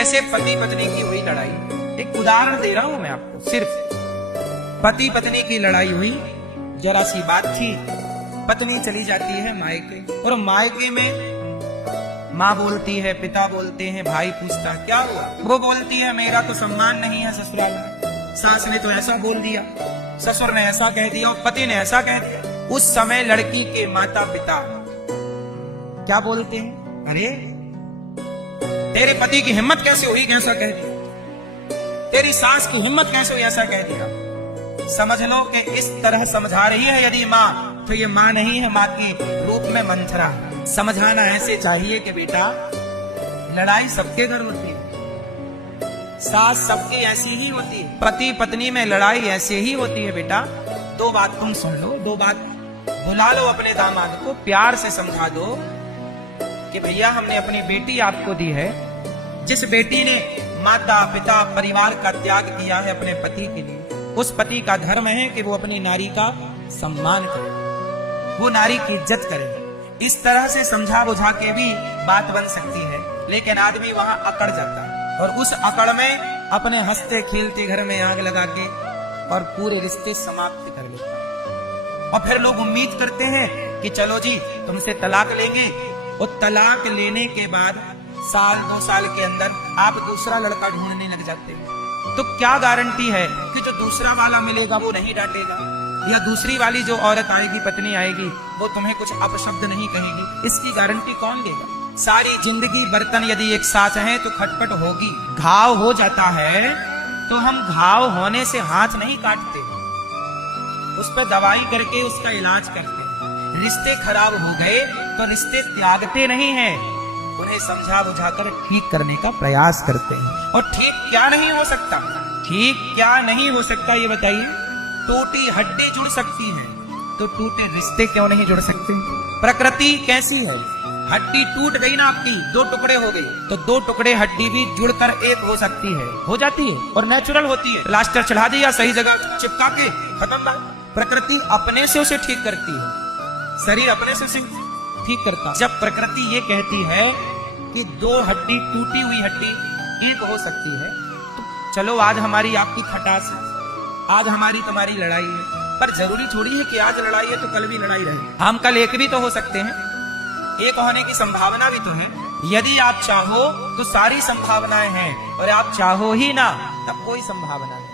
जैसे पति पत्नी की हुई लड़ाई, एक उदाहरण दे रहा हूं मैं आपको, सिर्फ पति पत्नी की लड़ाई हुई, जरा सी बात थी, पत्नी चली जाती है मायके, और मायके में माँ बोलती है, पिता बोलते हैं, भाई पूछता क्या हुआ, वो बोलती है मेरा तो सम्मान नहीं है ससुराल में, सास ने तो ऐसा बोल दिया, ससुर ने ऐसा कह दिया और पति ने ऐसा कह दिया। उस समय लड़की के माता पिता क्या बोलते हैं, अरे तेरे पति की हिम्मत कैसे हुई कि ऐसा कह दिया, तेरी सास की हिम्मत कैसे हुई ऐसा कह दिया। समझ लो कि इस तरह समझा रही है यदि माँ, तो ये माँ नहीं है, माँ के रूप में मंथरा है। समझाना ऐसे चाहिए कि बेटा लड़ाई सबके घर होती है, सास सबकी ऐसी ही होती है, पति पत्नी में लड़ाई ऐसे ही होती है बेटा। दो बात तुम सुन लो, दो बात बुला लो अपने दामाद को, प्यार से समझा दो कि भैया हमने अपनी बेटी आपको दी है, जिस बेटी ने माता पिता परिवार का त्याग किया है अपने पति के लिए, उस पति का धर्म है कि वो अपनी नारी का सम्मान करे, वो नारी की इज्जत करे। इस तरह से समझा बुझा के भी बात बन सकती है, लेकिन आदमी वहां अकड़ जाता है और उस अकड़ में अपने हंसते खेलते घर में आग लगा के और पूरे रिश्ते समाप्त कर लेता है। और फिर लोग उम्मीद करते हैं कि चलो जी तुमसे तलाक लेंगे, और तलाक लेने के बाद साल 2 साल के अंदर आप दूसरा लड़का ढूंढने लग जाते हैं। तो क्या गारंटी है कि जो दूसरा वाला मिलेगा वो नहीं डांटेगा, या दूसरी वाली जो औरत आएगी, पत्नी आएगी, वो तुम्हें कुछ अपशब्द नहीं कहेगी? इसकी गारंटी कौन देगा? सारी जिंदगी बर्तन यदि एक साथ हैं तो खटपट होगी। घाव हो जाता है तो हम घाव होने से हाथ नहीं काटते, उस पर दवाई करके उसका इलाज करते हैं। रिश्ते खराब हो गए तो रिश्ते त्यागते नहीं हैं, उन्हें समझा बुझाकर ठीक करने का प्रयास करते हैं। और ठीक क्या नहीं हो सकता, ठीक क्या नहीं हो सकता ये बताइए? टूटी हड्डी जुड़ सकती है तो टूटे रिश्ते क्यों नहीं जुड़ सकते? प्रकृति कैसी है, हड्डी टूट गई ना आपकी, 2 टुकड़े हो गई, तो 2 टुकड़े हड्डी भी जुड़कर एक हो सकती है, हो जाती है और नेचुरल होती है। प्लास्टर चढ़ा दिया सही जगह चिपका के, खत्म बात। प्रकृति अपने से उसे ठीक करती है, शरीर अपने से उसे ठीक करता। जब प्रकृति ये कहती है कि 2 हड्डी, टूटी हुई हड्डी एक हो सकती है, तो चलो आज हमारी आपकी खटास है, आज हमारी तुम्हारी लड़ाई है, पर जरूरी थोड़ी है कि आज लड़ाई है तो कल भी लड़ाई रहे। हम कल एक भी तो हो सकते हैं, एक होने की संभावना भी तो है। यदि आप चाहो तो सारी संभावनाएं हैं, और आप चाहो ही ना तब कोई संभावना नहीं।